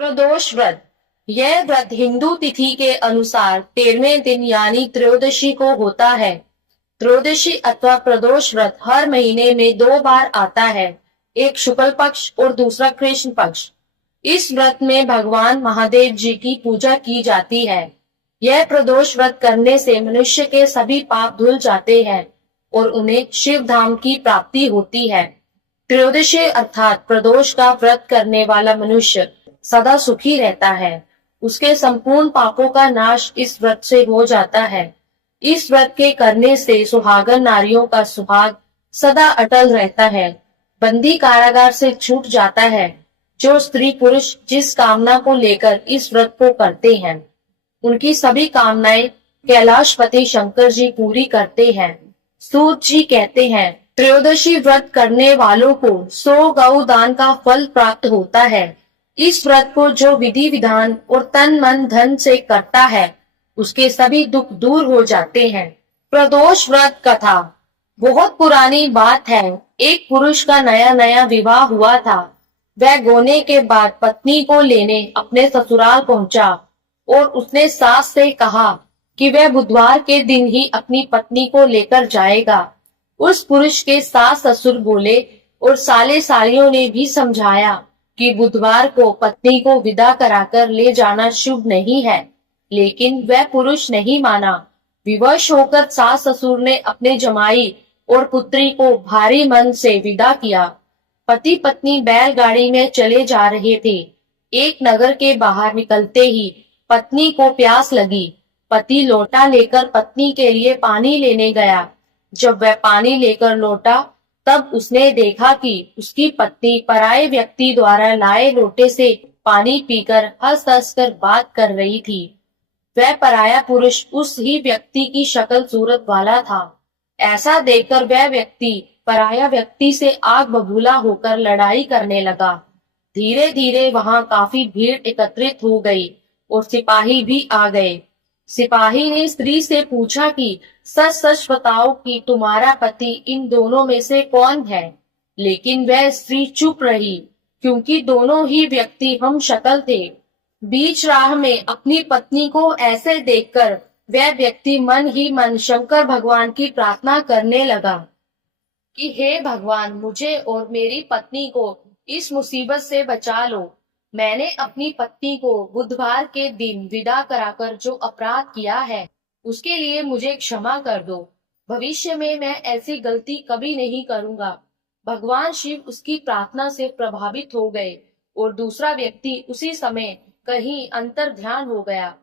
प्रदोष व्रत। यह व्रत हिंदू तिथि के अनुसार 13वें दिन यानी त्रयोदशी को होता है। त्रयोदशी अथवा प्रदोष व्रत हर महीने में 2 बार आता है, एक शुक्ल पक्ष और दूसरा कृष्ण पक्ष। इस व्रत में भगवान महादेव जी की पूजा की जाती है। यह प्रदोष व्रत करने से मनुष्य के सभी पाप धुल जाते हैं और उन्हें शिव धाम की प्राप्ति होती है। त्रयोदशी अर्थात प्रदोष का व्रत करने वाला मनुष्य सदा सुखी रहता है। उसके संपूर्ण पापों का नाश इस व्रत से हो जाता है। इस व्रत के करने से सुहागन नारियों का सुहाग सदा अटल रहता है। बंदी कारागार से छूट जाता है। जो स्त्री पुरुष जिस कामना को लेकर इस व्रत को करते हैं, उनकी सभी कामनाएं कैलाशपति शंकर जी पूरी करते हैं। सूत जी कहते हैं, त्रयोदशी व्रत करने वालों को 100 गौ दान का फल प्राप्त होता है। इस व्रत को जो विधि विधान और तन मन धन से करता है, उसके सभी दुख दूर हो जाते हैं। प्रदोष व्रत कथा। बहुत पुरानी बात है। एक पुरुष का नया नया विवाह हुआ था। वह गोने के बाद पत्नी को लेने अपने ससुराल पहुंचा और उसने सास से कहा कि वह बुधवार के दिन ही अपनी पत्नी को लेकर जाएगा। उस पुरुष के सास ससुर बोले और साले सालियों ने भी समझाया कि बुधवार को पत्नी को विदा कराकर ले जाना शुभ नहीं है, लेकिन वह पुरुष नहीं माना। विवश होकर सास ससुर ने अपने जमाई और पुत्री को भारी मन से विदा किया। पति पत्नी बैलगाड़ी में चले जा रहे थे। एक नगर के बाहर निकलते ही पत्नी को प्यास लगी। पति लोटा लेकर पत्नी के लिए पानी लेने गया। जब वह पानी लेकर लौटा, तब उसने देखा कि उसकी पत्नी पराये व्यक्ति द्वारा लाए लोटे से पानी पीकर हंस हंस कर बात कर रही थी। वह पराया पुरुष उस ही व्यक्ति की शक्ल सूरत वाला था। ऐसा देखकर वह व्यक्ति पराया व्यक्ति से आग बबूला होकर लड़ाई करने लगा। धीरे धीरे वहां काफी भीड़ एकत्रित हो गई और सिपाही भी आ गए। सिपाही ने स्त्री से पूछा कि सच सच बताओ कि तुम्हारा पति इन दोनों में से कौन है। लेकिन वह स्त्री चुप रही, क्योंकि दोनों ही व्यक्ति हम शक्ल थे। बीच राह में अपनी पत्नी को ऐसे देखकर वह व्यक्ति मन ही मन शंकर भगवान की प्रार्थना करने लगा कि हे भगवान, मुझे और मेरी पत्नी को इस मुसीबत से बचा लो। मैंने अपनी पत्नी को बुधवार के दिन विदा कराकर जो अपराध किया है, उसके लिए मुझे क्षमा कर दो। भविष्य में मैं ऐसी गलती कभी नहीं करूंगा। भगवान शिव उसकी प्रार्थना से प्रभावित हो गए और दूसरा व्यक्ति उसी समय कहीं अंतर ध्यान हो गया।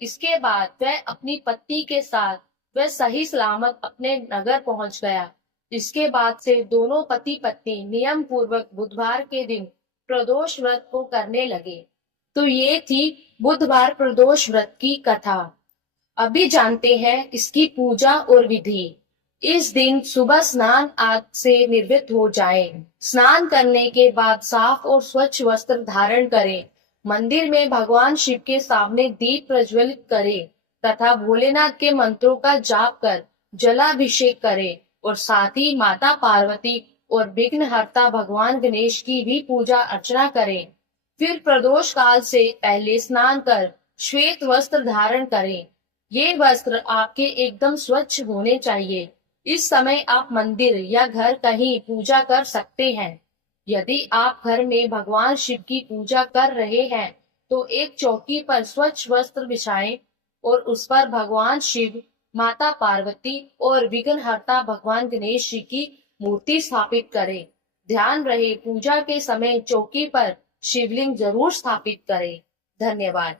इसके बाद वह अपनी पत्नी के साथ वह सही सलामत अपने नगर पहुंच गया। इसके बाद से दोनों पति पत्नी नियम पूर्वक बुधवार के दिन प्रदोष व्रत को करने लगे। तो ये थी बुधवार प्रदोष व्रत की कथा। अभी जानते हैं इसकी पूजा और विधि। इस दिन सुबह स्नान आदि से निर्वृत्त हो जाएं। स्नान करने के बाद साफ और स्वच्छ वस्त्र धारण करें। मंदिर में भगवान शिव के सामने दीप प्रज्वलित करें तथा भोलेनाथ के मंत्रों का जाप कर जलाभिषेक करें और साथ ही माता पार्वती और विघ्नहर्ता भगवान गणेश की भी पूजा अर्चना करें। फिर प्रदोष काल से पहले स्नान कर श्वेत वस्त्र धारण करें। ये वस्त्र आपके एकदम स्वच्छ होने चाहिए। इस समय आप मंदिर या घर कहीं पूजा कर सकते हैं। यदि आप घर में भगवान शिव की पूजा कर रहे हैं, तो एक चौकी पर स्वच्छ वस्त्र बिछाएं और उस पर भगवान शिव, माता पार्वती और विघ्नहर्ता भगवान गणेश जी की मूर्ति स्थापित करें। ध्यान रहे, पूजा के समय चौकी पर शिवलिंग जरूर स्थापित करें। धन्यवाद।